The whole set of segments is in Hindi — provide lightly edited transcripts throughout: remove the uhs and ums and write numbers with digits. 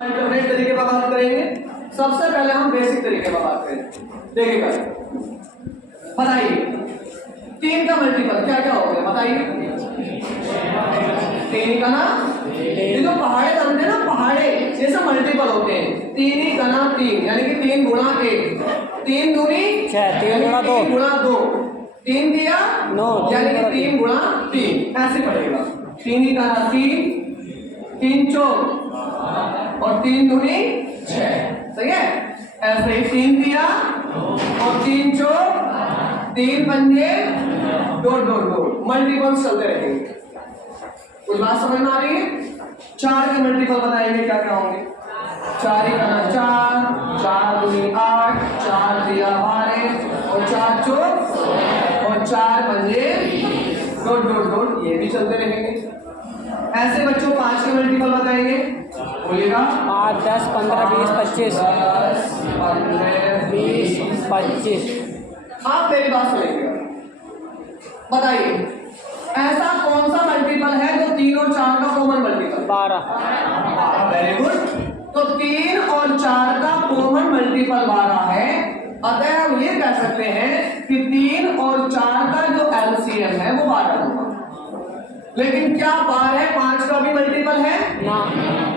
इंटरनेट तरीके पर बात करेंगे। सबसे पहले हम बेसिक तरीके पर बात करेंगे। देखिएगा, बताइए 3 का मल्टीपल क्या क्या हो गया, बताइए। 3 का ना, ये जो पहाड़े बनते हैं ना, पहाड़े ये सब मल्टीपल होते हैं। 3 का ना 3 यानी कि 3 गुणा 1, 3 दूनी 6, 3 गुणा 2 गुणा 2, 3 दिया 9 यानी कि 3 गुणा 3 ऐसे पड़ेगा। 3 का ना 3, 3 चौक और 3 दूनी 6, सही है। ऐसे ही 3 दिया और 3 चौक 3 पंजे डॉट डॉट डॉट, मल्टीपल्स चलते रहेंगे। कुछ बात समझ में आ रही है। 4 के मल्टीपल बताएंगे क्या क्या होंगे। 4 का ना 4, 4 दूनी 8, 4 दिया 12 और 4 चौक और 4 पंजे डॉट डॉट डॉट, ये भी चलते रहेंगे। ऐसे बच्चों 5 के मल्टीपल बताएंगे, बोलिएगा। 5, 10, 15, 20, 25, 10, 15, 20, 25। आप मेरी बात सुनेंगे, बताइए ऐसा कौन सा मल्टीपल है जो 3 और 4 का कॉमन मल्टीपल। 12। Very good. तो 3 और 4 का कॉमन मल्टीपल 12 है। अतः हम ये कह सकते हैं कि 3 और 4 का जो एलसीएम है वो 12 होगा। लेकिन क्या 12 5 का भी मल्टीपल है?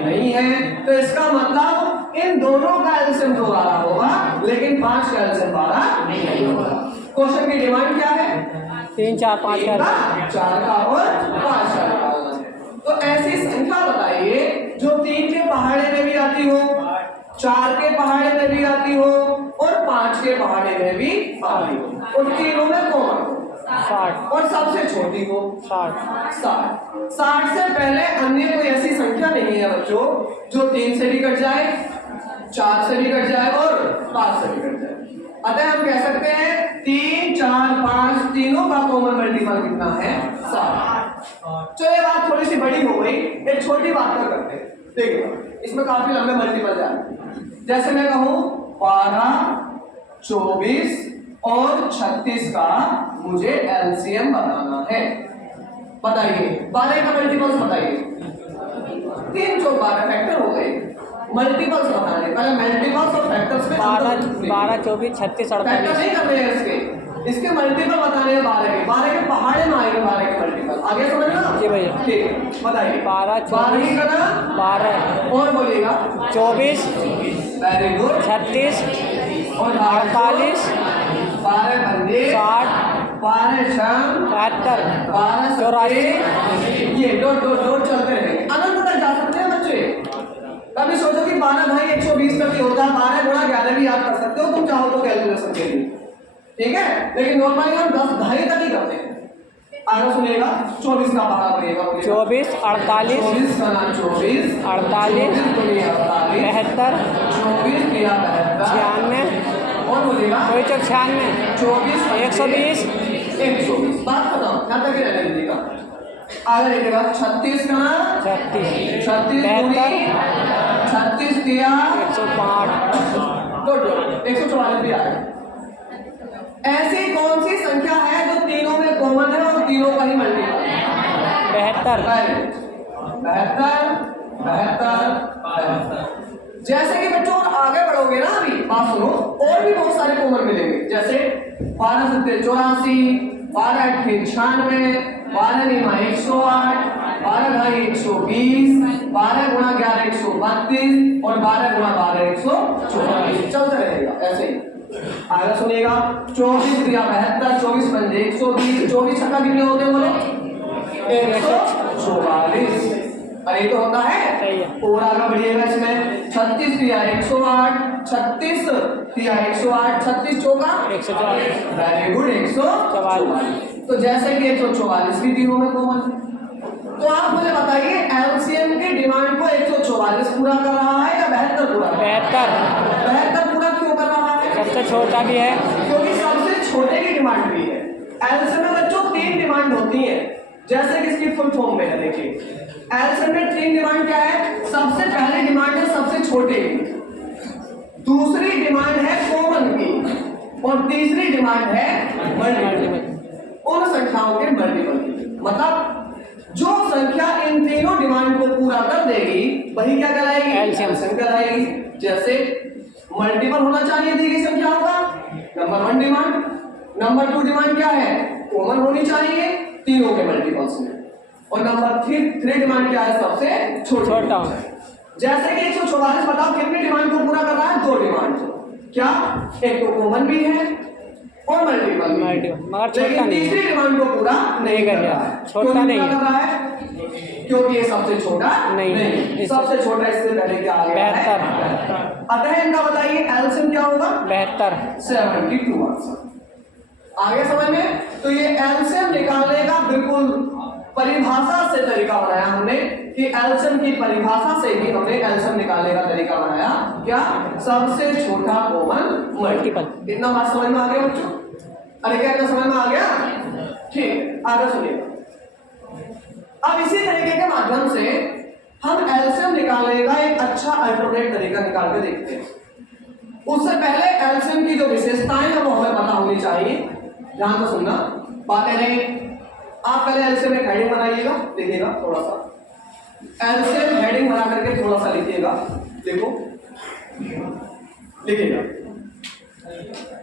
नहीं है। तो इसका मतलब इन दोनों का एलसीएम तो 12 होगा, लेकिन 5 का एलसीएम 12 नहीं होगा। क्वेश्चन की डिमांड क्या है? 3, 4, 5 का 4 का और 5 का निकालना है। तो ऐसी संख्या बताइए जो 3 के पहाड़े में भी आती हो, 4 के पहाड़े में भी आती हो और 5 के पहाड़े में भी आती हो और तीनों में कॉमन हो 60 और सबसे छोटी हो 60। 60 से पहले अन्य कोई ऐसी संख्या नहीं है बच्चों जो 3 से भी कट जाए, 4 से भी कट जाए और 5 से भी कट जाए। अतः हम कह सकते हैं 3, 4, 5 तीनों का कॉमन मल्टीपल कितना है? 7। चलो ये बात थोड़ी सी बड़ी हो गई, एक छोटी बात कर करते हैं। देखिए इसमें काफी लंबे मल्टीपल जाए। जैसे मैं कहूं 12, 24 और 36 का मुझे एलसीएम बनाना है। बताइए 12 का मल्टीपल्स बताइए। 3 चौक 12 फैक्टर हो गए। मल्टीपल्स बताने पहले मल्टीपल्स और फैक्टर्स में 12, 24, 36, फैक्टर 48। नहीं करते हैं इसके मल्टीपल बताने हैं। 12 के पहाड़े में आएंगे 12 के मल्टीपल। आगे समझ में ना? जी भैया। ठीक है बताइए। 12, 12 का ना 12 और बोलिएगा 24, वेरी गुड 36 और 48, 12 पंजे 60, 12 छम 72, 12 84। ये डॉट डॉट डॉट चलते रहेंगे, अनंत तक जा सकते हैं बच्चे। कभी सोचो कि 12 भाई 120 तक ही होता है, 12 गुणा 11 भी याद कर सकते हो तुम चाहो तो कैलकुलेशन के लिए, ठीक है। लेकिन नॉर्मली हम 10 ढाई तक ही करते हैं। आगे सुनिएगा 24 का पहाड़ा बनेगा 24, 48, 24 का नाम 24, 48, 72, 24 दिया 96 और बोलिएगा 96, 24 120। 120। बात बताओ क्या तक ही रहने दीजिएगा। आगे लिखिएगा 36 का 36, 36 दूनी 36 दिया 105, दो 144 भी आएगा। ऐसी कौन सी संख्या है जो तीनों में कॉमन है और तीनों का ही मल्टीपल है? 72। 72। जैसे कि बच्चों और आगे बढ़ोगे ना, अभी बात सुनो, और भी बहुत सारे कॉमन मिलेंगे। जैसे 12 सत्ते 84, 12 अट्ठे 96, 12 निमा 108, 12 ढाई 120, 12 गुणा 11 132 और 12 गुणा 12 144। चलते रहेगा ऐसे ही। आगे सुनिएगा 24 दिया 72, 24 पंजे 120, 24 छक्का कितने होते हैं बोलो? 144। अरे तो होता है पूरा का बढ़िएगा इसमें। 36 दिया 108, 36 दिया 108, 36 चौका 144। Very good 144। तो जैसे कि 144 भी तीनों में कॉमन है। तो आप मुझे बताइए एलसीएम की डिमांड को 144 पूरा कर रहा है या 72 पूरा? 72 पूरा क्यों कर रहा है? सबसे छोटा भी है क्योंकि सबसे छोटे की डिमांड भी है। एलसीएम में बच्चों 3 डिमांड होती है, जैसे कि इसकी फुल फॉर्म में है। देखिए एलसीएम में 3 डिमांड क्या है? सबसे पहली डिमांड है सबसे छोटे की, दूसरी डिमांड है कॉमन की और तीसरी डिमांड है मल्टीपल। उन संख्याओं के मल्टीपल की। मतलब जो संख्या इन तीनों डिमांड को पूरा कर देगी वही क्या कहलाएगी? LCM LCM कहलाएगी। जैसे मल्टीपल होना चाहिए दी गई संख्याओं का, नंबर 1 डिमांड। नंबर 2 डिमांड क्या है? कॉमन होनी चाहिए तीनों के मल्टीपल्स में। और नंबर 3 डिमांड क्या है? सबसे छोटा। जैसे कि 144 बताओ कितनी डिमांड को पूरा कर रहा है? 2 डिमांड। क्या? एक तो कॉमन भी है और मल्टीपल भी है, लेकिन तीसरी डिमांड को पूरा नहीं कर रहा है। छोटा नहीं कर रहा है क्योंकि ये सबसे छोटा नहीं। सबसे छोटा इससे पहले क्या आ गया है? 72। अतः इनका बताइए एलसीएम क्या होगा? 72। 72 मार्क्स। आगे समझ में? तो ये एलसीएम निकालने का बिल्कुल परिभाषा से तरीका बनाया हमने कि एलसीएम की परिभाषा से ही हमने एलसीएम निकालने का तरीका बनाया। क्या? सबसे छोटा कॉमन मल्टीपल। इतना बात समझ में आ गया बच्चों? अरे क्या इतना समझ में आ गया? ठीक, आगे सुनिए। अब इसी तरीके के माध्यम से हम एलसीएम निकालने का एक अच्छा अल्टरनेट तरीका निकाल के देखते हैं। उससे पहले एलसीएम की जो विशेषताएं हैं वो हमें पता होनी चाहिए। ध्यान से सुनना, बातें नहीं। आप पहले एलसीएम एक हेडिंग बनाइएगा, लिखिएगा थोड़ा सा। एलसीएम हेडिंग बना करके थोड़ा सा लिखिएगा। देखो लिखिएगा,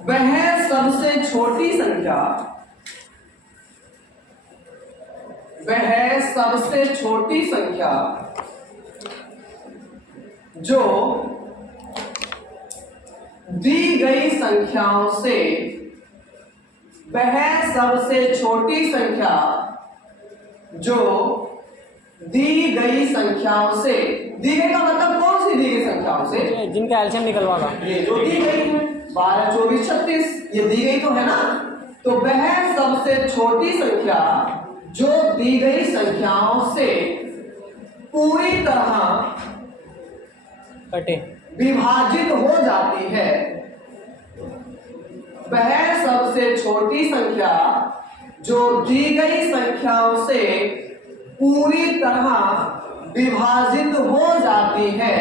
वह सबसे छोटी संख्या, वह सबसे छोटी संख्या जो दी गई संख्याओं से, वह सबसे छोटी संख्या जो दी गई संख्याओं से, दी गई का मतलब कौन सी दी गई संख्याओं से? जिनका एलसीएम निकलवागा। ये जो दी गई है 12, 24, 36 ये दी गई तो है ना। तो वह सबसे छोटी संख्या जो दी गई संख्याओं से पूरी तरह कटे विभाजित हो जाती है, वह सबसे छोटी संख्या जो दी गई संख्याओं से पूरी तरह विभाजित हो जाती है,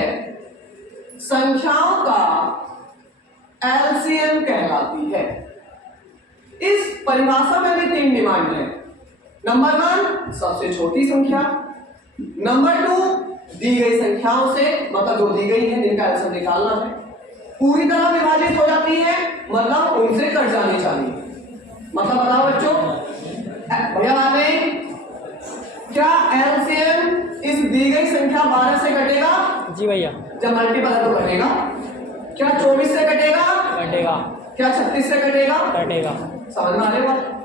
संख्याओं का एलसीएम कहलाती है। इस परिभाषा में भी 3 डिमांड है। नंबर 1 सबसे छोटी संख्या, नंबर 2 दी गई संख्याओं से, मतलब जो दी गई है जिनका एलसीएम निकालना है, पूरी तरह विभाजित हो जाती है, मतलब उनसे कट जानी चाहिए। मतलब बताओ बच्चों, भैया बात नहीं, क्या एलसीएम इस दी गई संख्या 12 से कटेगा? जी भैया। जब मल्टीपल है तो कटेगा। क्या 24 से कटेगा? कटेगा। क्या 36 से कटेगा? कटेगा। समझ में आ रही बात?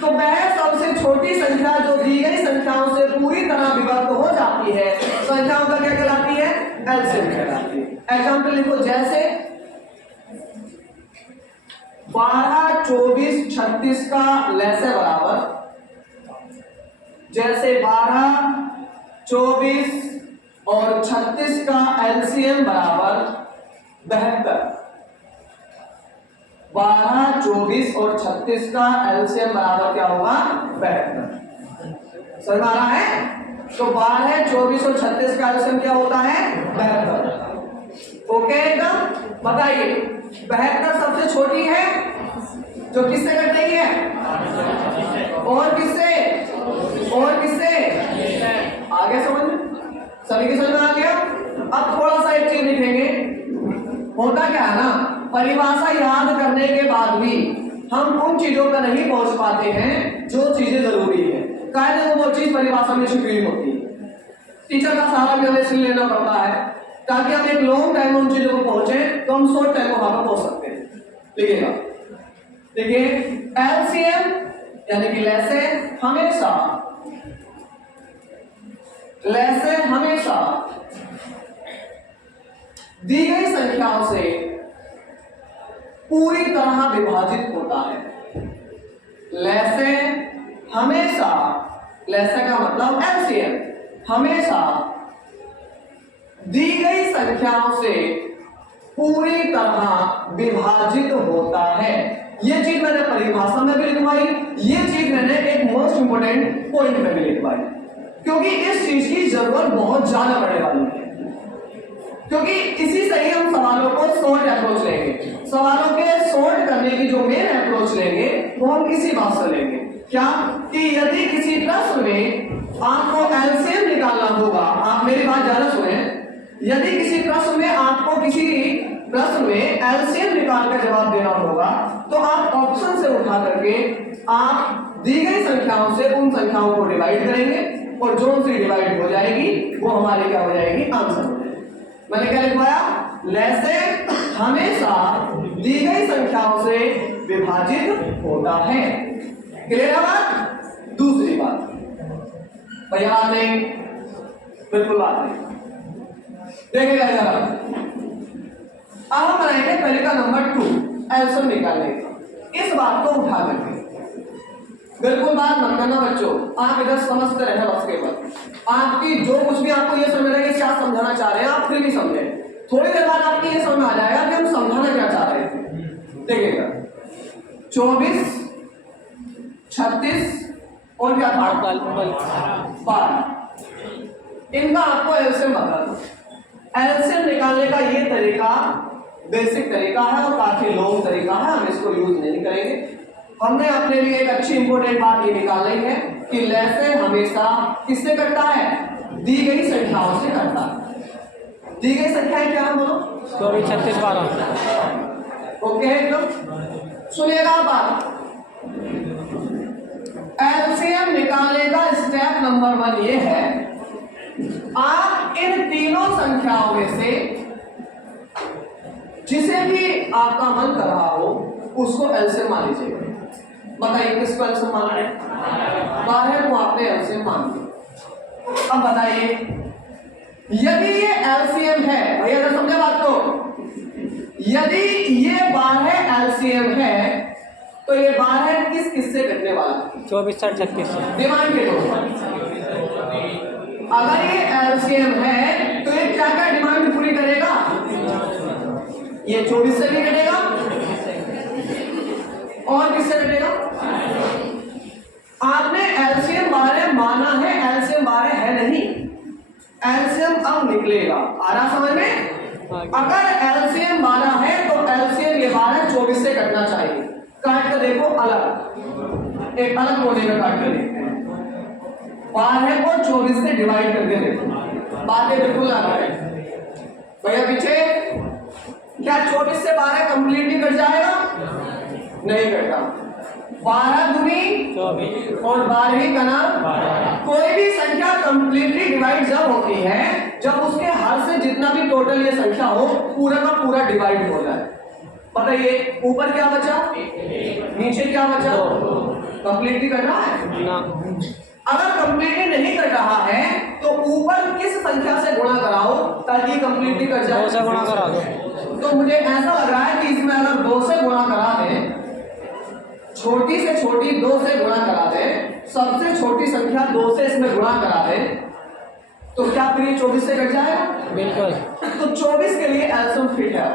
तो वह सबसे छोटी संख्या जो दी गई संख्याओं से पूरी तरह विभक्त हो जाती है, संख्याओं का क्या कहलाती है? एलसीएम कहलाती है। एग्जाम्पल लिखो, जैसे 12, 24, 36 का लैसे बराबर, जैसे 12, 24 और 36 का एलसीएम बराबर 72। 12, 24 और 36 का एलसीएम बराबर क्या होगा? 72। समझ में आ रहा है? तो 12, 24 और 36 का एलसीएम क्या होता है? 72। ओके एकदम। बताइए 72 सबसे छोटी है जो किससे कट रही है? और किससे? और किससे? आगे समझ में? सभी की समझ में आ गया? अब थोड़ा सा एक चीज लिखेंगे। होता क्या है ना, परिभाषा याद करने के बाद भी हम उन चीजों पर नहीं पहुंच पाते हैं जो चीजें जरूरी है। कायदे वो चीज परिभाषा में छुपी होती है। टीचर का सहारा भी हमें इसलिए लेना पड़ता है ताकि हम एक लॉन्ग टाइम में उन चीजों को पहुंचे तो हम शॉर्ट टाइम में वहां पर पहुंच सकते हैं। लिखिएगा, देखिए एलसीएम यानी कि लैसे हमेशा दी गई संख्याओं से पूरी तरह विभाजित होता है। लैसे हमेशा, लैसे का मतलब एलसीएम, हमेशा दी गई संख्याओं से पूरी तरह विभाजित होता है। ये चीज मैंने परिभाषा में भी लिखवाई, ये चीज मैंने एक मोस्ट इंपोर्टेंट पॉइंट में भी लिखवाई, क्योंकि इस चीज की जरूरत बहुत ज्यादा पड़ने वाली है। क्योंकि इसी से ही हम सवालों को शॉर्ट अप्रोच लेंगे। सवालों के शॉर्ट करने की जो मेन अप्रोच लेंगे वो हम इसी बात से लेंगे। क्या? कि यदि किसी प्रश्न में आपको एलसीएम निकालना होगा। आप मेरी बात ज्यादा सुने। यदि किसी प्रश्न में आपको किसी प्रश्न में एलसीएम निकाल कर जवाब देना होगा तो आप ऑप्शन से उठा करके आप दी गई संख्याओं से उन संख्याओं को डिवाइड करेंगे और जो उनसे डिवाइड हो जाएगी वो हमारी क्या हो जाएगी, आंसर हो जाएगी। मैंने क्या लिखवाया, लैसे हमेशा दी गई संख्याओं से विभाजित होता है। क्लियर है बात? दूसरी बात, भैया बात नहीं, बिल्कुल बात नहीं। देखिएगा जरा, अब हम बनाएंगे पहले का नंबर 2 एलसीएम निकालने का। इस बात को उठा करके बिल्कुल बात मत करना बच्चों, आप इधर समझते रहे बस केवल। आपकी जो कुछ भी आपको ये समझ रहे क्या समझाना चाह रहे हैं आप फिर भी समझे। थोड़ी देर बाद आपको ये समझ आ जाएगा कि हम समझाना क्या चाह रहे थे। देखिएगा 24, 36 और क्या 12, इनका आपको एलसीएम बता दो। एलसीएम निकालने का ये तरीका बेसिक तरीका है और काफी लॉन्ग तरीका है, हम इसको यूज नहीं करेंगे। हमने अपने लिए एक अच्छी इंपॉर्टेंट बात ये निकालनी है कि लैसे हमेशा किससे करता है, दी गई संख्याओं से करता है। दी गई संख्याएं क्या है बोलो? 24, 36, 12। ओके एकदम। सुनिएगा बात, एलसीएम निकालने का स्टेप नंबर 1 ये है, आप इन तीनों संख्याओं में से जिसे भी आपका मन कर रहा हो उसको एलसीएम मान लीजिएगा। बताइए किसको एलसीएम मान रहे हैं? 12 को आपने एलसीएम मान लिया। अब बताइए यदि ये एलसीएम है, भैया जरा समझे बात को, यदि ये 12 एलसीएम है तो ये 12 किस से कटने वाला है? 24, 36। डिमांड के दो। अगर ये एलसीएम है तो ये क्या क्या डिमांड पूरी करेगा? ये 24 से भी कटेगा और किससे कटेगा? आपने एलसीएम 12 माना है, एलसीएम 12 है नहीं, एलसीएम अब निकलेगा। आ रहा समझ में? अगर एलसीएम 12 है तो एलसीएम ये 12 24 से कटना चाहिए। काट कर देखो अलग, एक अलग कोने में काट कर देखते हैं। 12 को 24 से डिवाइड करके देखो, बातें बिल्कुल अलग है। भैया पीछे, क्या 24 से 12 कंप्लीटली कट जाएगा? नहीं कटता। 12 दूनी 24 और 12 का नाम। कोई भी संख्या कंप्लीटली डिवाइड जब होती है जब उसके हर से जितना भी टोटल ये संख्या हो पूरा का पूरा डिवाइड हो जाए। बताइए ऊपर क्या बचा, नीचे क्या बचा? कंप्लीटली कट रहा है ना। अगर कंप्लीटली नहीं कट रहा है तो ऊपर किस संख्या से गुणा कराओ ताकि कंप्लीटली कट जाए? 2 से गुणा करा दो। तो मुझे ऐसा लग रहा है कि इसमें अगर 2 से गुणा करा दें, छोटी से छोटी 2 से गुणा करा दें, सबसे छोटी संख्या 2 से इसमें गुणा करा दें तो क्या फिर ये 24 से कट जाएगा? बिल्कुल। तो 24 के लिए एलसीएम फिट है।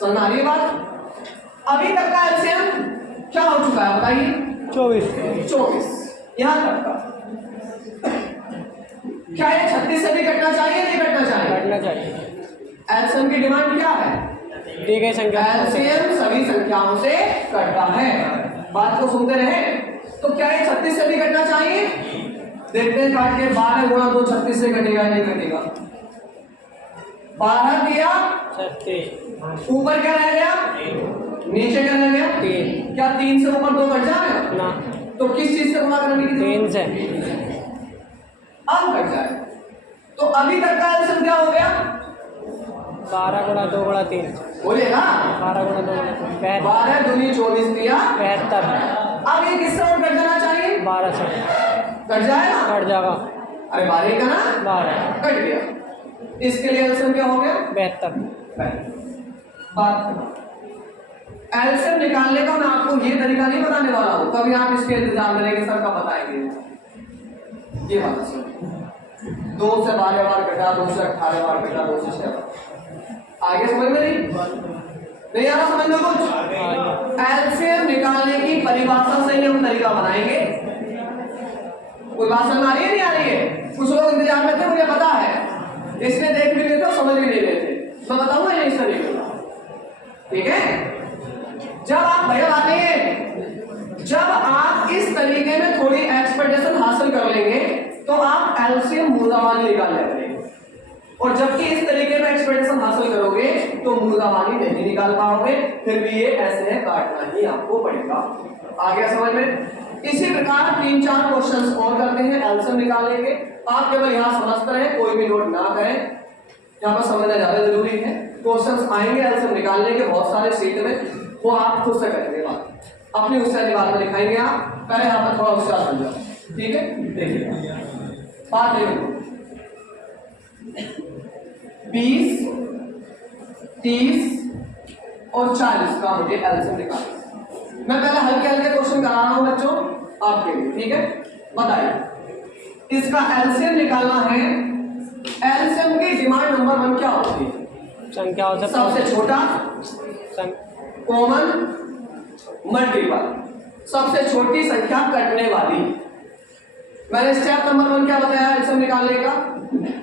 समझ आ रही है बात? अभी तक का एलसीएम क्या हो चुका है बताइए? 24 यहां तक का। क्या ये 36 से भी कटना चाहिए नहीं कटना चाहिए? कटना चाहिए। एलसीएम की डिमांड क्या है? दी गई संख्या एलसीएम सभी संख्याओं से कटता है। बात को सुनते रहे। तो क्या ये 36 से भी कटना चाहिए? देखते हैं काट के 12 गुणा 2 36 से कटेगा नहीं कटेगा? 12 दिया 36, ऊपर क्या रह गया, नीचे क्या रह गया? 3। क्या 3 से ऊपर 2 कट जाएगा? ना। तो किस चीज से गुणा करने की 3 से। अब कट जाए। तो अभी तक का एलसीएम क्या हो गया? 12 गुणा 2 गुणा 3। बोलिए ना, 12 गुणा 2 गुणा 3। 12 दूनी 24 दिया 75। अब ये किससे और कट जाना चाहिए? 12 से कट जाएगा? कट जाएगा। अरे 12 का ना 12। कट गया। इसके लिए एलसीएम क्या हो गया? 72। बात एलसीएम निकालने का मैं आपको ये तरीका नहीं बताने वाला हूं, कभी आप इसके इंतजार में रहेंगे, सर का बताएंगे। ये बात सुन, 2 से 12 बार कटा, 2 से 18 बार कटा, 2 से 6 बार। आगे समझ में नहीं आ रहा? समझ में कुछ? एलसीएम निकालने की परिभाषा से ही हम तरीका बनाएंगे। कोई बात समझ आ रही है नहीं आ रही है? कुछ लोग इंतजार में थे, मुझे पता है, इसमें देख भी लेते समझ भी नहीं लेते। मैं बताऊंगा ये इस तरीके का, ठीक है? जब आप भैया आते हैं, जब आप इस तरीके में थोड़ी एक्सपर्टेशन हासिल कर लेंगे मूलधमानी निकाल लिया करेंगे। और जबकि इस तरीके में एक्सपेक्टेशन हासिल करोगे तो मूलधमानी नहीं निकाल पाओगे, फिर भी ये ऐसे है काटना ही आपको पड़ेगा। आ गया समझ में? इसी प्रकार 3-4 क्वेश्चंस और करते हैं एलसीएम निकालने के। आप केवल यहाँ समझते रहे, कोई भी नोट ना करें, यहाँ पर समझना ज्यादा जरूरी है। क्वेश्चंस आएंगे एलसीएम निकालने के बहुत सारे सीट में, वो आप खुद से करेंगे, बात अपनी होशियारी बात में दिखाएंगे। आप पहले यहाँ पर थोड़ा होशियार बन जाओ, ठीक है? देखिए बात देखो, 20, 30 और 40 का मुझे एलसीएम निकालना। मैं पहले हल्के हल्के क्वेश्चन करा रहा हूं बच्चों आपके लिए, ठीक है? बताइए इसका एलसीएम निकालना है। एलसीएम की डिमांड नंबर 1 क्या होती है? संख्या हो सकती सबसे छोटा, कॉमन, मल्टीपल, सबसे छोटी संख्या कटने वाली। मैंने स्टेप नंबर 1 क्या बताया एलसीएम निकालने का?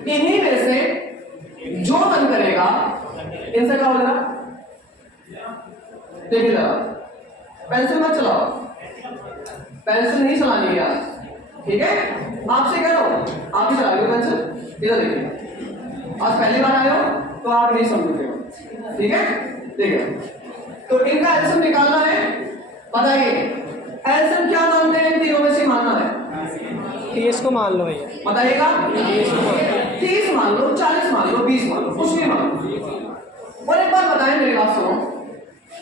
इन्हीं में से जो मन करेगा इनसे क्या होगा? देखिए जरा, पेंसिल मत चलाओ, पेंसिल नहीं चलानी है आज, ठीक है? आपसे कह रहा हूं, आप ही चलाइए पेंसिल। इधर देखिए, आज पहली बार आए हो तो आप नहीं समझोगे, ठीक है? देखिए, तो इनका एलसीएम निकालना है। बताइए एलसीएम क्या मानते हैं? इन तीनों में से मानना है। 30 को मान लो भैया। बताइएगा 30 मान लो, 40 मान लो, 20 मान लो, कुछ भी मान लो। और एक बात बताएं, मेरी बात सुनो,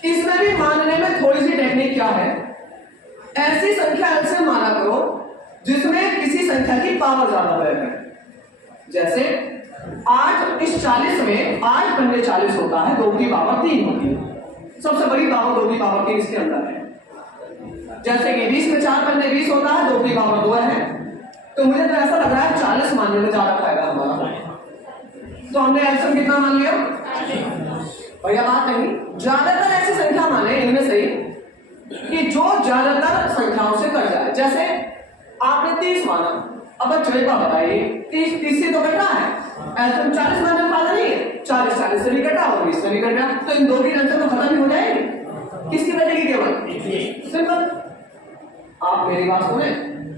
इसमें भी मानने में थोड़ी सी टेक्निक क्या है? ऐसी संख्या एलसीएम माना करो जिसमें किसी संख्या की पावर ज्यादा है। जैसे 8 इस 40 में 8 पन्ने 40 होता है, 2 की पावर 3 होती है। सबसे बड़ी पावर 2 की पावर 3 इसके अंदर है। जैसे कि 20 में 4 पन्ने 20 होता है, 2 की पावर 2 है। तो मुझे तो ऐसा लग रहा है 40 मानने में ज्यादा फायदा हमारा। तो हमने एलसीएम कितना मान लिया भैया? बात नहीं, ज्यादातर ऐसी संख्या माने इनमें से कि जो ज्यादातर संख्याओं से कट जाए। जैसे आपने 30 माना, अब बच्चों एक बात बताइए, 30 से तो कटना है, एलसीएम 40 मानने में फायदा नहीं है। 40 से भी कटा और 20 से भी कट गया, तो इन दो की टेंशन तो खत्म ही हो जाएगी। किसकी कटेगी? केवल सिंपल। आप मेरी बात सुने,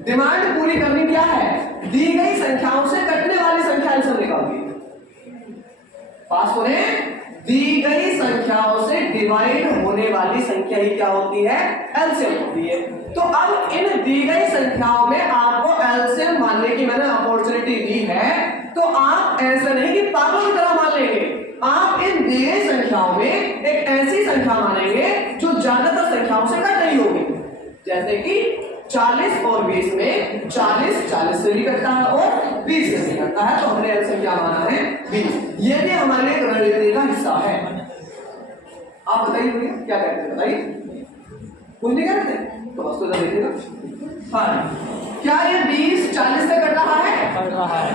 डिमांड पूरी करनी क्या है? दी गई संख्याओं से कटने वाली संख्या एलसीएम निकालनी। पास होने, दी गई संख्याओं से डिवाइड होने वाली संख्या ही क्या होती है? एलसीएम होती है। तो अब इन दी गई संख्याओं में आपको एलसीएम मानने की मैंने अपॉर्चुनिटी दी है, तो आप ऐसा नहीं कि पागल की तरह मान लेंगे। आप इन दी गई संख्याओं में एक ऐसी संख्या मानेंगे जो ज्यादातर संख्याओं से कट रही होगी। जैसे कि 40 और 20 में 40 से भी कटता है और 20 से भी कटता है, तो हमने एलसीएम क्या माना है? 20। ये भी हमारे रणनीति का हिस्सा है। आप बताइए क्या कहते हैं? बताइए, कुछ नहीं कहते तो बस तो देखिएगा। हाँ, क्या ये 20 40 से कट रहा है? कट रहा है।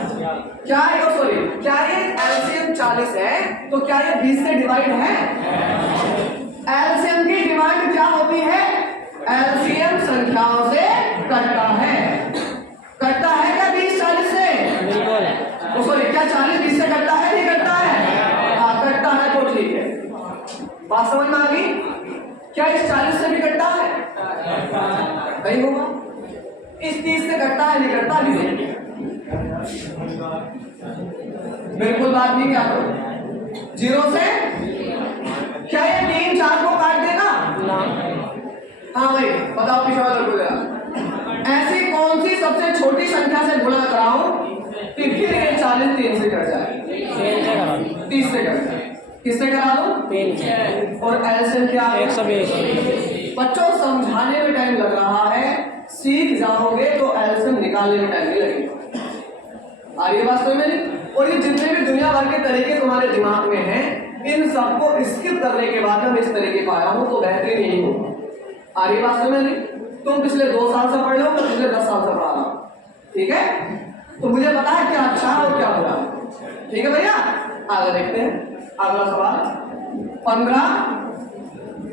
क्या ये, सॉरी, क्या ये एलसीएम 40 है तो क्या ये 20 से डिवाइड है? एलसीएम की डिमांड क्या होती है? एलसीएम संख्याओं से कटता है। कटता है क्या 20 40 से? बिल्कुल। सॉरी, क्या 40 20 से कटता है? नहीं कटता है? हाँ, कटता है तो ठीक है। बात समझ में आ गई? क्या इस 40 से भी कटता है? नहीं होगा। इस 30 से कटता है? नहीं कटता? नहीं। बिल्कुल बात नहीं। क्या करो? 0 से क्या ये 3 4 को काट देगा? हाँ भाई बताओ, पीछे वाला रुक गया। ऐसी कौन सी सबसे छोटी संख्या से गुणा कराऊं कि फिर ये 40 3 से कट जाए? 30 से कट जाए। किससे करा दूं? 3 से। और एलसीएम क्या है? 120। बच्चों समझाने में टाइम लग रहा है, सीख जाओगे तो एलसीएम निकालने में टाइम नहीं लगेगा। आ रही है बात समझ में? नहीं? और ये जितने भी दुनिया भर के तरीके तुम्हारे दिमाग में हैं, इन सबको स्किप करने के बाद मैं इस तरीके पाया हूं तो बेहतरीन यही होगा। आ रही बात समझ में? तुम पिछले 2 साल से पढ़ लो, मैं पिछले 10 साल से पढ़ा रहा हूं, ठीक है? तो मुझे पता है क्या अच्छा है और क्या बुरा है। ठीक है भैया, आगे देखते हैं। अगला सवाल 15,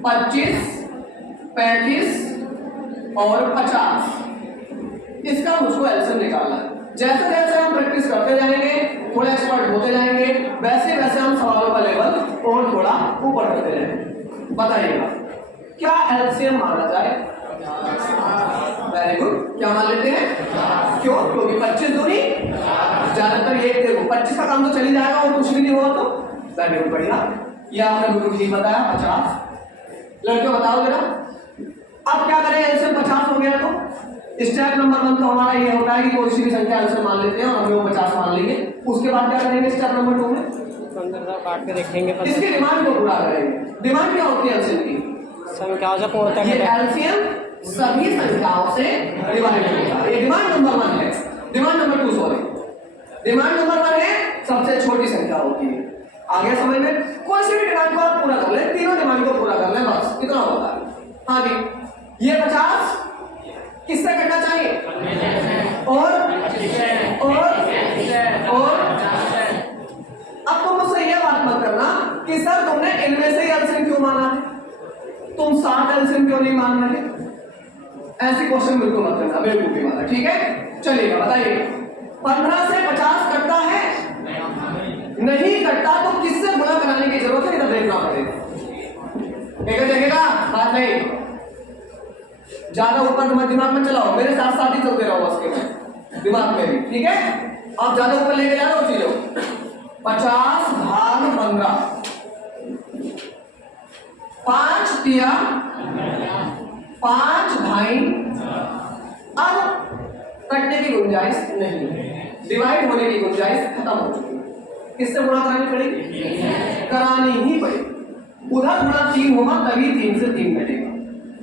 25, 35 और 50, इसका मुझको एलसीएम निकालना है। जैसे जैसे हम प्रैक्टिस करते जाएंगे, थोड़ा एक्सपर्ट होते जाएंगे, वैसे वैसे हम सवालों का लेवल और थोड़ा ऊपर करते जाएंगे। बताइएगा क्या एलसीएम माना जाए? वेरी गुड, क्या मान लेते हैं? क्यों? क्योंकि 25 दूनी ज्यादातर ये देखो 25 का काम तो चली जाएगा और कुछ भी नहीं होगा तो वेरी गुड, बढ़िया। ये आपने बिल्कुल ठीक बताया 50। लड़कियों बताओ जरा, अब क्या करें? एलसीएम 50 हो गया तो स्टेप नंबर 1 तो हमारा ये होता है कि कोई सी भी संख्या एलसीएम मान लेते हैं और हम लोग 50 मान लेंगे। उसके बाद क्या करेंगे स्टेप नंबर 2 में? 15 काट के देखेंगे। इसकी डिमांड को पूरा करेंगे। डिमांड क्या होती है एलसीएम की? संख्याओं से पूर्णतः ये घटाएं। एलसीएम सभी संख्याओं से डिवाइड होता है। ये डिमांड नंबर 1 है। Demand number 2 sorry, demand number 1 है सबसे छोटी संख्या होती है। आगे समझ में? कोई सी भी डिमांड को आप पूरा कर ले, तीनों डिमांड को पूरा कर ले, बस इतना होता है। हाँ जी, ये 50 किससे करना चाहिए? और अब तुम मुझसे ये बात मत करना कि सर तुमने इनमें से ही एलसीएम क्यों माना है, तुम 60 एलसीएम क्यों नहीं मान रहे? ऐसी क्वेश्चन बिल्कुल मत करना, बेवकूफी वाला, ठीक है? चलिएगा, बताइए 15 से 50 करता है? नहीं करता तो किससे गुणा कराने की जरूरत है? इधर देखना पड़ेगा। देखेगा बात नहीं, ज्यादा ऊपर तुम्हारे दिमाग में चलाओ, मेरे साथ साथ ही चलते रहो बस के दिमाग में भी, ठीक है? आप ज्यादा ऊपर लेके जा रहे हो चीजों। 50 भाग 15, 5 दिया 5 भाई। अब कटने की गुंजाइश नहीं, डिवाइड होने की गुंजाइश खत्म हो चुकी है। किससे गुणा करानी पड़ेगी? करानी ही पड़ेगी। उधर गुणा 3 होगा तभी 3 से 3 घटेगा।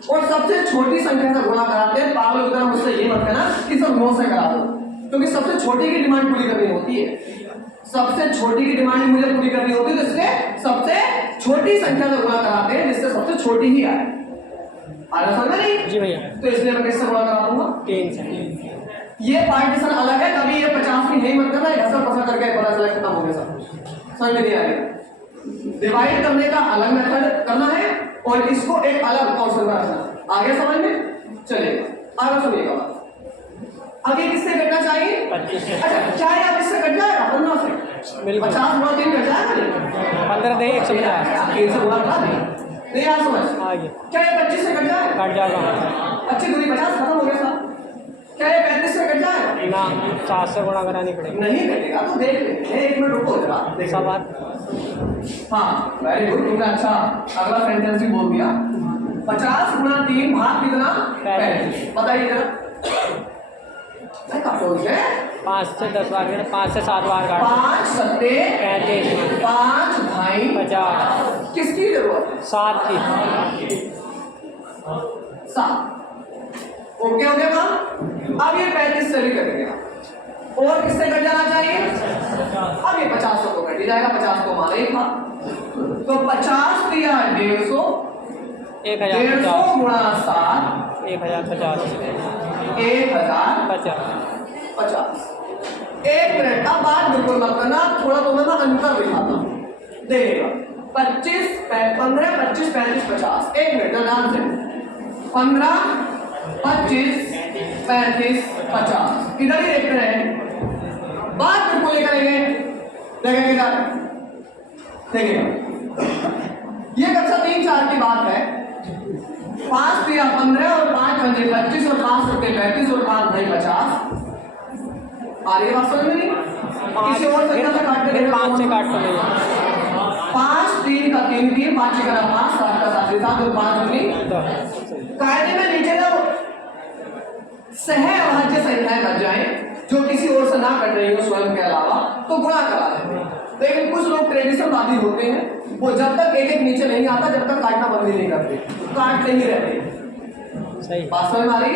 और सबसे छोटी संख्या से गुणा कराते हैं। पागल की तरह मुझसे ये मत कहना कि सब 9 से करा दो, क्योंकि सबसे छोटी की डिमांड पूरी करनी होती है। सबसे छोटी की डिमांड मुझे पूरी करनी होती है, तो इसलिए सबसे छोटी संख्या से गुणा कराते हैं जिससे सबसे छोटी ही आए। आ रहा समझ में नहीं? जी भैया। तो इसलिए मैं किससे गुणा करा दूंगा? 3 से। ये पार्टीशन अलग है, कभी ये 50 की नहीं मत करना, घसर पसर करके पता चला खत्म हो गया सब, समझ में नहीं आएगा। डिवाइड करने का अलग मेथड करना है और इसको एक अलग कौशल में रखना। आगे समझ में चलेगा। आगे सुनिएगा बात। आगे किससे करना चाहिए? 25 से। अच्छा, क्या ये आप इससे कट जाएगा? 15 से बिल्कुल। 50 गुणा 3 कट जाएगा नहीं? 15 दे 150। आप 3 से गुणा करा दें, नहीं यार समझ? आगे क्या ये 25 से कट जाएगा? कट जाएगा 25 दूनी 50 खत्म हो गया साहब। क्या ये 35 से कट जाएगा? ना, 7 से गुणा करानी पड़ेगी। नहीं कटेगा तो देख ले, एक मिनट रुको जरा। सवाल। हाँ वेरी गुड, तुमने अच्छा अगला सेंटेंस भी बोल दिया। 50 गुणा 3 भाग कितना? 35। बताइए जरा, काटोगे 5 से 10 बार, 5 से 7 बार काट। 5 सत्ते 35। 5 भाई 50। किसकी जरूरत है? 7 की। 7। ओके हो गया काम। अब ये 35 से भी कट गया और किससे कट जाना चाहिए? अब ये 50 को कट ही जाएगा, 50 को माना ही था। तो 50 दिया 150, 150 गुणा 7 1050। 1050। एक मिनट, अब बात बिल्कुल मत करना, थोड़ा तुम्हें मैं अंतर दिखाता हूँ, देखिएगा। 25 15 25 35 50। एक मिनट ध्यान से, 15 25 35 50 इधर ही देखते रहे, बात बिल्कुल ही करेंगे। देखेंगे देखिएगा, ये कक्षा 3-4 की बात है। 5 दिया 15 और 5 पंजे 25 और 5 सत्ते 35 और 5 भाई 50। आ रही है बात समझ में नहीं? किसी और संख्या से काटते फिर 5 से काट तो नहीं। 5 3 का 3 3 5 का 5 7 का 7 7 और 5 दूनी। कायदे में नीचे ना सहअभाज्य संख्याएं बच जाए जो किसी और से ना कट रही हो स्वयं के अलावा, तो गुणा करा देते हैं। लेकिन कुछ लोग ट्रेडिशनवादी होते हैं, वो जब तक एक एक नीचे नहीं आता जब तक काटना बंद नहीं करते, काटते ही रहते। सही। बात समझ में आ रही?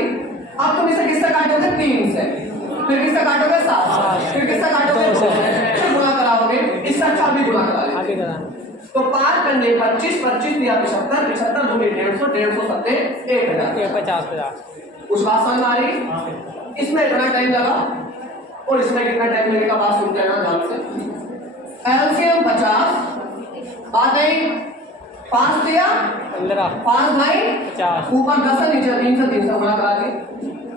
अब तुम इसे किससे काटोगे? 3 से, फिर किससे काटोगे? 7 से, फिर किससे काटोगे? 2 से, फिर गुणा कराओगे। इससे अच्छा भी गुणा करा लेंगे। आगे करा। तो 5 पंजे 25 25 दिया 75 75 दूनी 150 150 सत्ते 1000। 50। कुछ बात समझ में आ रही? इसमें इतना टाइम लगा और इसमें कितना टाइम लगेगा, बात सुन लेना ध्यान से। एलसीएम 50, बात नहीं 5 दिया 15 5 भाई 50। ऊपर 10 है नीचे 3 से 3 से गुणा करा दी।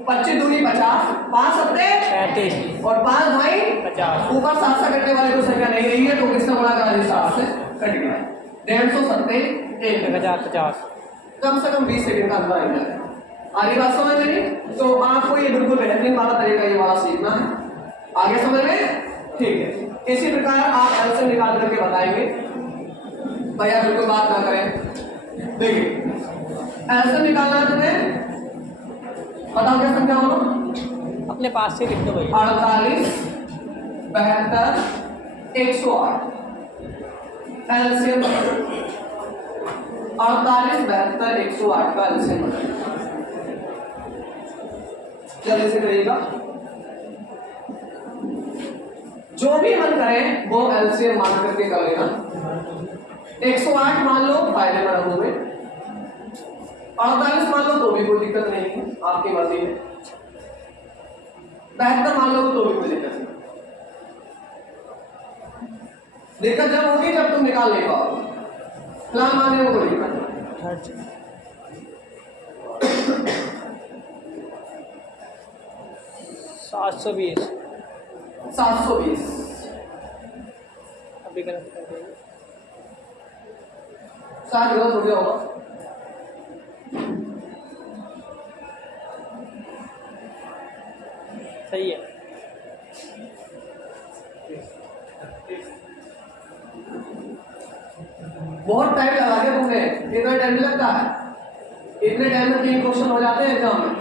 25 दूनी 50, 5 सत्ते 35 और 5 भाई 50। ऊपर 7 से कटने वाली कोई संख्या नहीं रही है तो किससे गुणा करा दी? 7 से कट गया। 150 सत्ते 1050। 1050। कम से कम 20 सेकंड का अंदर आ जाएगा। आगे बात समझ में? तो आपको ये बिल्कुल बेहतरीन वाला तरीका ये वाला सीखना है। आगे समझ में? ठीक है। इसी प्रकार आप एलसीएम निकाल करके बताएंगे। भैया बिल्कुल बात ना करें। देखिए एलसीएम निकालना है तुम्हें, बताओ क्या समझा बोलो? अपने पास से लिख दो भैया। 48 72 108 एलसीएम 48 72 108 का एलसीएम जल्दी से करिएगा। जो भी मन करे वो एलसीएम मान करके कर लेना। 108 मान लो फायदे में रहोगे, 48 मान लो तो भी कोई दिक्कत नहीं है, आपकी मर्जी है। 72 मान लो तो भी कोई दिक्कत नहीं। दिक्कत जब होगी जब तुम निकाल नहीं पाओगे, फिलहाल मानने में कोई दिक्कत नहीं। 720 720 अभी गलत कर देंगे। 7 गलत हो गया होगा। सही है। बहुत टाइम लगा दिया तुमने, इतना टाइम लगता है? इतने टाइम में 3 क्वेश्चन हो जाते हैं एग्जाम में,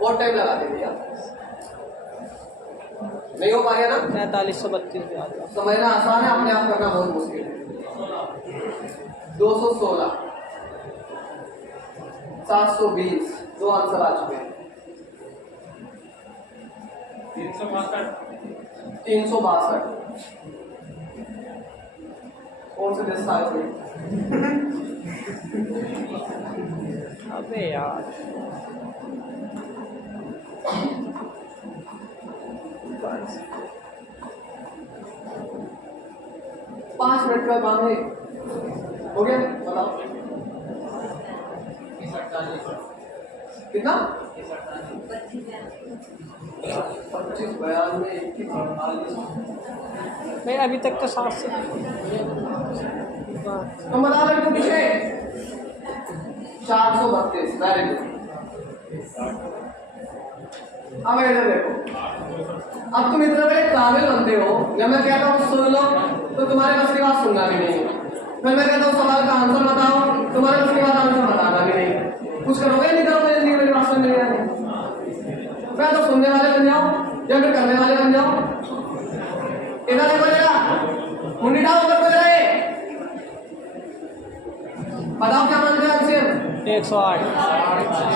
बहुत टाइम लगा दे भैया। नहीं हो पाएगा ना? 4332 समझना आसान है, अपने आप करना बहुत मुश्किल है। 216 720 दो आंसर आ चुके हैं। 362 कौन से देश साल से? अबे यार 5 मिनट का काम है, हो गया? बताओ कितना? 25 92 21 48। नहीं अभी तक तो 7 से तो बता लड़कों पीछे 432। Very good. अब इधर देखो, अब तुम इतने बड़े काबिल बनते हो, जब मैं कहता हूँ सुन लो तो तुम्हारे बस की बात सुनना भी नहीं, फिर मैं कहता हूँ सवाल का आंसर बताओ, तुम्हारे बस की बात आंसर बताना भी नहीं। कुछ करोगे नहीं करोगे जिंदगी में? मेरी बात सुन नहीं आती। मैं तो सुनने वाले बन जाओ या फिर करने वाले बन जाओ। इधर देखो जरा, मुंडी डाल उधर को जरा, बताओ क्या मानते हो एलसीएम? 108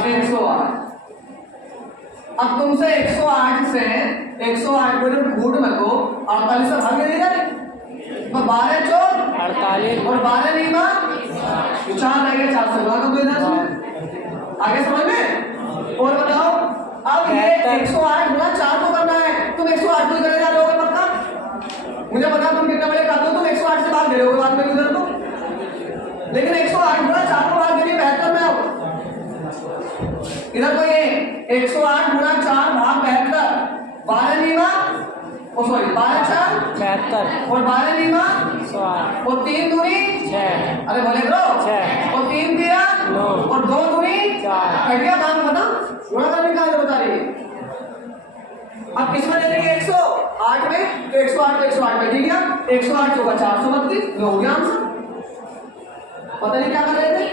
108। अब तुमसे 108 से 108 को जब घूट में को 48 से भाग नहीं जाए तो 12 चौक 48 और 12 नहीं बात 4 रह गए, 4 से भाग दो इधर से। आगे समझ में? और बताओ अब ये 108 गुना 4 को करना है, तुम 108 को करे जा रहे हो पक्का? मुझे पता तुम कितने बड़े कर दो, तुम 108 से भाग दे रहे हो बाद में उधर तो, लेकिन 108 गुना 4 को भाग देनी 72 में आओ। इधर तो ये 108 गुना 4 भाग 72, 12 नीमा ओ सॉरी 12 4 72 और 12 नीमा 108 और 3 दूनी 6 अरे बोले करो 6 और 3 दिया 9 और 2 दूनी 4 कट गया काम खत्म। गुणा करने का बता रही है। अब किसमें ले लेंगे? 108 में, तो 108 को 108 में ठीक है, 108 होगा 432, हो गया आंसर। पता नहीं क्या कर रहे थे?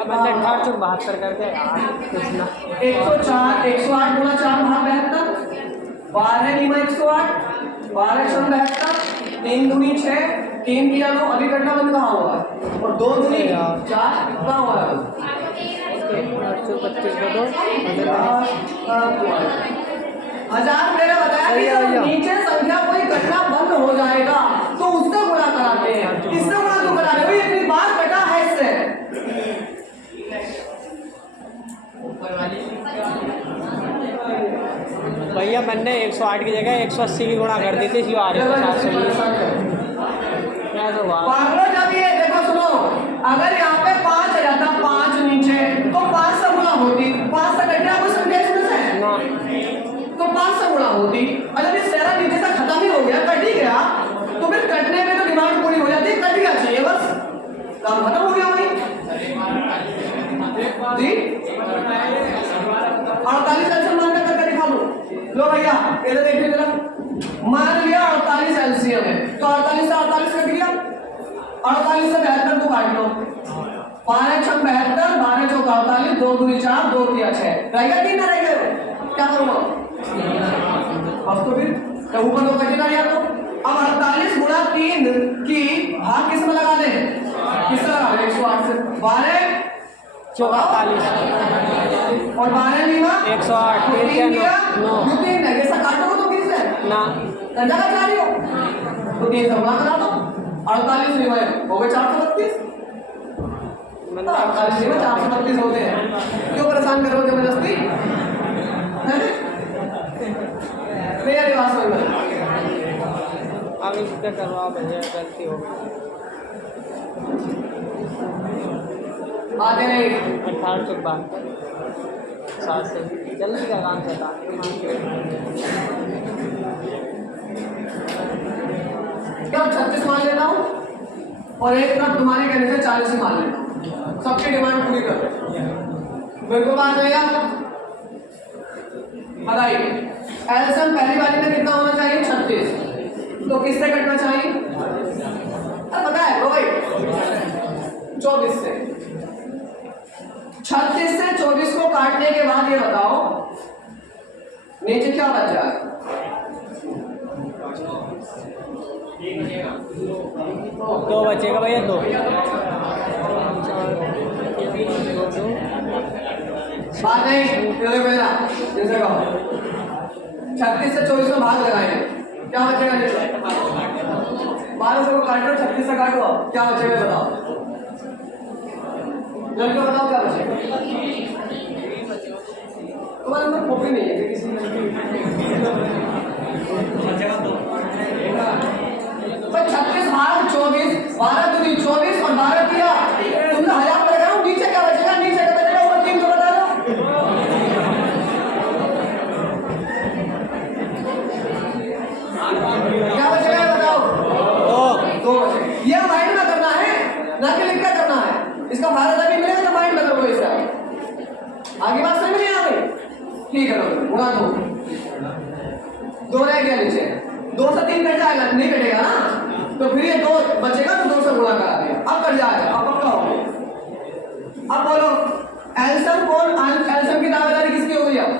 अब मैंने 68 करके यार कुछ ना 104 108 गुना 4 भाग 72, 12 नीमा 108, 12 6 72, 3 दूनी 6, 3 दिया 9, अभी कटना बंद कहाँ हुआ है? और 2 दूनी 4 कितना हुआ है? 825 को 2 हजार मेरा बताया कि जब नीचे संख्या कोई घटना बंद हो जाएगा तो उससे गुणा कराते हैं, इससे गुणा क्यों करा रहे हो? ये इतनी बार कटा है इससे। भैया मैंने 108 की जगह 180 की गुणा कर दी थी, इसलिए आ रही है 720। पागलो जब ये देखो सुनो, अगर यहाँ पे 5 आ जाता 5 नीचे तो 5 से गुणा होती, 5 से कट गया कोई संख्या इसमें से तो 5 से गुणा होती, और जब ये सारा नीचे से खत्म ही हो गया, कट ही गया, तो फिर कटने में तो डिमांड पूरी हो जाती है, कट गया चाहिए बस। मान लिया 48 एलसीएम है, तो 48 से 48 कट गया, 48 से 72 को काट लो, 5 6 72, 12 चौक 48, 2 दूनी 4, 2 तिया 6, रहेगा 3 ना रहेगा? क्या करूँगा अब? तो फिर ऊपर दो कटे ना यार। तो अब 48 गुणा 3 की भाग किस में लगा दे? किस में लगा दे? 108 से 12 चौक 48 और 12 नीमा 108 तो 3 किया 9 3 है, ऐसा काटो तो किस है ना कंजा का जा रही हो तो 3 से गुणा करा दो, 48 नीमा हो गए 432, 48 नीमा 432 होते हैं। क्यों परेशान कर रहे हो जबरदस्ती? मेरा रिवाज समझ में अब इस पे करवा भैया, गलती हो गई। आते नहीं 18 चौक 7 से जल्दी का काम करता। क्या 36 मान लेता हूँ और एक तरफ तुम्हारे कहने से 40 मान लेता हूँ, सबकी डिमांड पूरी कर मेरे को बात नहीं आपका बताइए। एल्सियम पहली बारी में कितना होना चाहिए? 36, तो किससे कटना चाहिए? पता है रोहित 24 से। 36 से 24 को काटने के बाद ये बताओ नीचे क्या बच जाए? दो बचेगा भैया, 2 बात नहीं मेरा जैसे कहो 36 से 24 में भाग लगाएंगे, क्या बचेगा? नीचे 12 से को काटो, 36 से काटो, क्या बचेगा बताओ? लड़के बताओ क्या बचेगा? तुम्हारे अंदर कॉपी नहीं है किसी तो 36 भाग 24, 12 दूनी 24 और 12 किया तुमने 1000 पर लगाओ, नीचे क्या बचेगा? नीचे क्या बचेगा? ऊपर 3 को बता दो। क्या बचेगा बताओ? 2 बचेगा। ये माइंड में करना है ना कि लिख के करना है। इसका फायदा तभी मिलेगा जब माइंड में करोगे। इसका आगे बात समझ नहीं आ रही? ठीक है गुणा 2 रह गया नीचे, 2 से 3 कट जाएगा, नहीं कटेगा ना, तो फिर ये 2 बचेगा तो 2 से गुणा करा दिया, अब कट जाएगा, अब पक्का हो गया। अब बोलो एल्सियम कौन? एल्सियम की दावेदारी किसकी हो गई? अब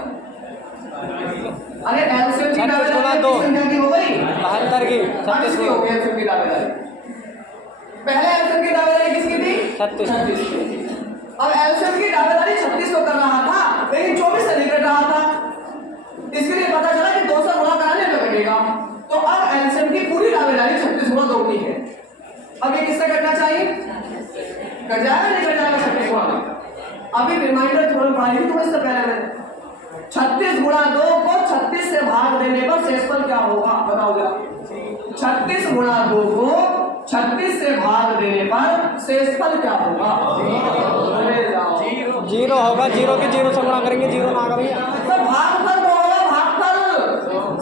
अरे एल्सियम की दावेदारी किस संख्या की हो गई? 72 की। 36 की हो गई एल्सियम की दावेदारी। पहले एल्सियम की दावेदारी किसकी थी? 36 की। अब एल्सियम की दावेदारी 36 को कर रहा था लेकिन 24 से नहीं कट रहा था, इसके लिए पता चला कि 2 से गुणा कराने में कटेगा, तो अब एल्सियम की पूरी दावेदारी 36 गुणा 2 की है। अब ये किससे करना चाहिए? कट जाएगा नहीं कट जाएगा? 36 गुणा अभी रिमाइंडर थोड़ा पढ़ाई थी तुम्हें इससे पहले मैंने। 36 गुणा 2 को 36 से भाग देने पर शेषफल क्या होगा बताओ जरा? 36 गुणा 2 को 36 से भाग देने पर शेषफल क्या होगा? 0 होगा। 0 के 0 से गुणा करेंगे, 0 ना करेंगे तो भागफल तो होगा, भागफल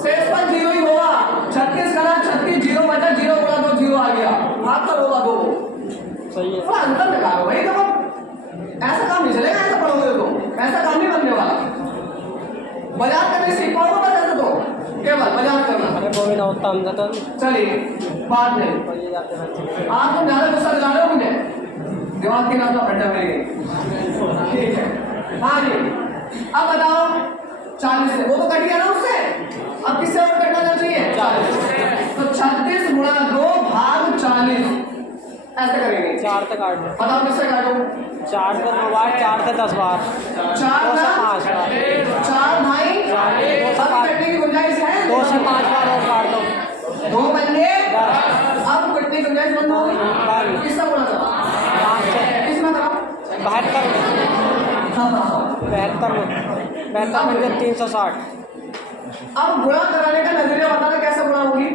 शेषफल 0 ही होगा। 36 करा 36, 0 बचा, 0 गुणा 2 0 आ गया, भागफल होगा 2। सही है। थोड़ा अंतर निकालो भाई, देखो ऐसा काम नहीं चलेगा, ऐसा पढ़ोगे तो ऐसा काम नहीं बनने वाला। बाजार करने सीख पाओगे बस, ऐसे तो केवल बाजार करना। अरे कोई ना होता हम तो चलिए बात नहीं, ये जाते हैं। आप तुम ज्यादा गुस्सा दिला रहे हो मुझे, दिमाग की नाम तो फटा मेरी। ठीक है हाँ जी, अब बताओ 40 से, वो तो कट गया ना उससे, अब किससे और कटना चाहिए? 40। तो 36 गुणा 2 भाग 40 ऐसे करेंगे। 4 तक काट दो। बताओ किससे काटो? 4 से 9 बार, 4 से 10 बार, 4 2 से ना 5 बार, 4 भाई, अब कटने की गुंजाइश है? 2 से 5 बार और काट दो। 2 बन गए, अब कटने की गुंजाइश बंद हो गई। किसका गुणा करा? 5 से किसमें करा? 72 हाँ हाँ हाँ। 72 में 360। अब गुणा कराने का नजरिया बताना कैसे गुणा होगी?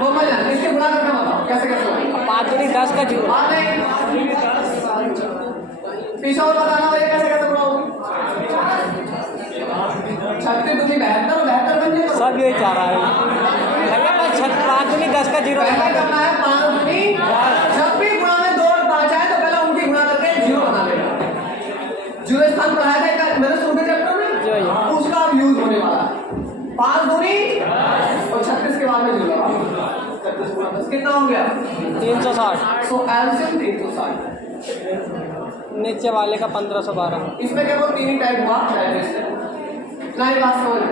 वो मैं जान इसके गुणा करना बताओ कैसे कैसे होगी? 5 दूनी 10 का 0। बात नहीं पीछे और बताना भाई कैसे कैसे गुणा होगी? 36 दूनी 72, 72 बन जाएगा। सब यही चाह रहा है भैया, बस 5 दूनी 10 का 0 पहले करना है 5 दूनी 10। जब भी गुणा में 2 और 5 आए तो पहले उनकी गुणा करके 0 बना लेना। 0 स्थान पर आया था मैंने सुबह चैप्टर में, उसका अब यूज होने वाला है। 5 दूनी और 36 के बाद में जुड़ा 36 गुणा 10 कितना हो गया 360। सो एलसीएम 360। नीचे वाले का 1512। इसमें क्या वो 3 ही टाइप हुआ डायरेक्शन ना। ये बात समझ।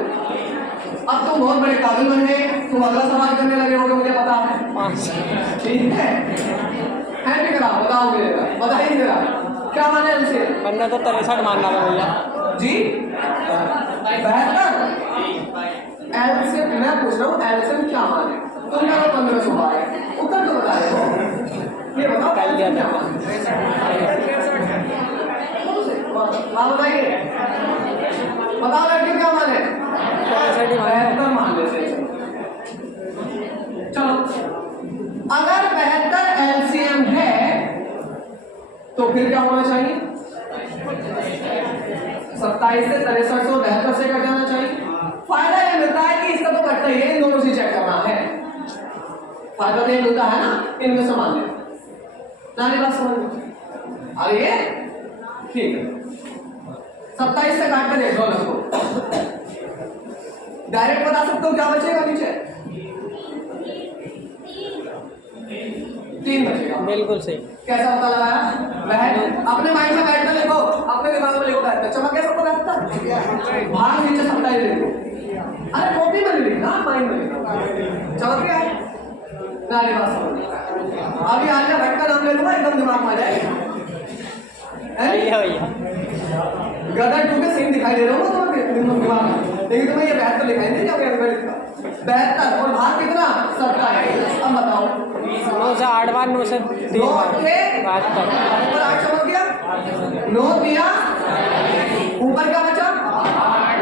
अब तुम बहुत बड़े काबिल बन गए, तुम अगला सवाल करने लगे होगे, मुझे पता है। 5। ठीक है भी करा बताओगे बता ही नहीं रहा क्या माने उनसे। बनना तो 63 मानना था भैया जी 72 एलसीएम मैं पूछ रहा हूँ एलसीएम क्या माने। तुम कह रहे 1512 है उत्तर तो बता रहे हो। ये बताओ कल दिया था। हाँ बताइए बताओ लड़की क्या माने 72 मान लेते। चलो अगर 72 एलसीएम है तो फिर क्या होना चाहिए 27 से 63 से 72 से कट जाना चाहिए। फायदा ये मिलता है कि इसका तो कटता ही है, इन दोनों से चेक करना है। फायदा तो ये मिलता है ना इनमें से मान लें नानी बात समझ अरे ये ठीक है 27 से काट कर देख लो इसको डायरेक्ट बता सकते हो क्या बचेगा नीचे 3 बचेगा। बिल्कुल सही। कैसा पता लगाया अपने माइंड में बैठ कर लिखो अपने दिमाग में लिखो बैठ कर चमक कैसा पता लगता है भाग नीचे 27 लिखो। अरे कॉपी में लिखना माइंड में लिखो चमक गया है ना। ये बात समझ अभी आगे बैठ कर नाम ले लूंगा एकदम दिमाग में आ जाएगा। भैया गदर 2 के सीन दिखाई दे रहा हूँ तुम्हें दिमाग में लेकिन तुम्हें ये 72 दिखाई नहीं जाओगे 72 और भाग कितना 27। अब बताओ 9 से 8 बार 9 से 3 बार 72। ऊपर 8 चमक गया 9 दिया ऊपर क्या बचा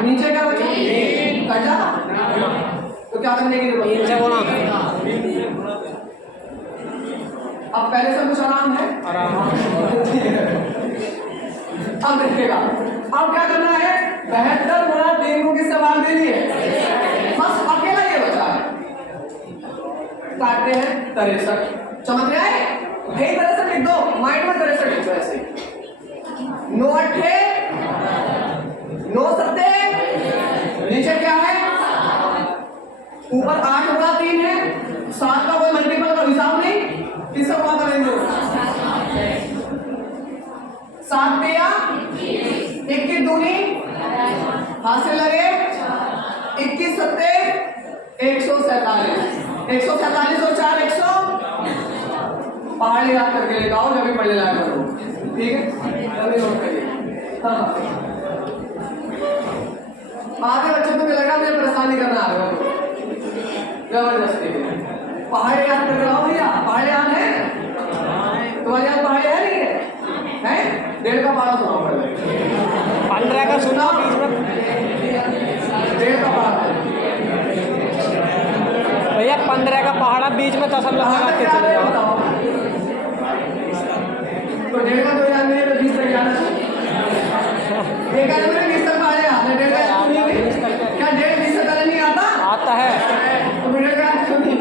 नीचे क्या बचा कटा तो क्या करने की जरूरत 3 से गुणा अब पहले से कुछ आराम है आराम। अब देखिएगा अब क्या करना है 72 गुणा 3 को किससे भाग दे दिए बस अकेला ये बचा है काटते हैं 63 समझ रहे हैं यही 63 लिख दो माइंड में 63 लिख दो ऐसे 9 अट्ठे 9 सत्ते नीचे क्या है ऊपर 8 गुणा 3 है 7 का कोई मल्टीपल का हिसाब नहीं किससे गुणा करेंगे 7 दिया 21 दूनी हाथ से लगे 21 सत्ते 147 और 4 100 पहाड़ याद करके लेकर आओ जब भी पढ़ने लायक करो ठीक है जल्दी नोट करिए। हाँ आगे बच्चों को लगा मुझे परेशान नहीं करना आगे जबरदस्ती पहाड़ याद करके लाओ भैया पहाड़ याद है तुम्हारे याद पहाड़ है नहीं है 1.5 का पहाड़ा सुनाओ 15 का सुना बीच में 1.5 का पहाड़ा भैया 15 का पहाड़ा बीच में तसल्लुम लगा के चले जाओ। तो 1.5 का 2 याद नहीं है तो 20 तक जाना 1 का 20 तक आएगा 1.5 का क्या 1.5 20 तक नहीं आता आता है तो 1.5 का सुनिए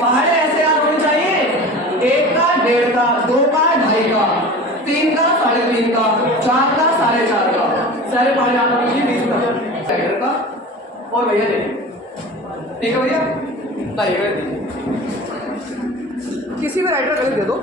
पहाड़े ऐसे याद होने चाहिए 1 का 1.5 का 2 का 2.5 का 3 का 3.5 का 4 का 4.5 का सारे पहाड़े याद होने चाहिए 20 का और भैया देखिए ठीक है भैया टाइगर दीजिए किसी भी राइटर का दे दो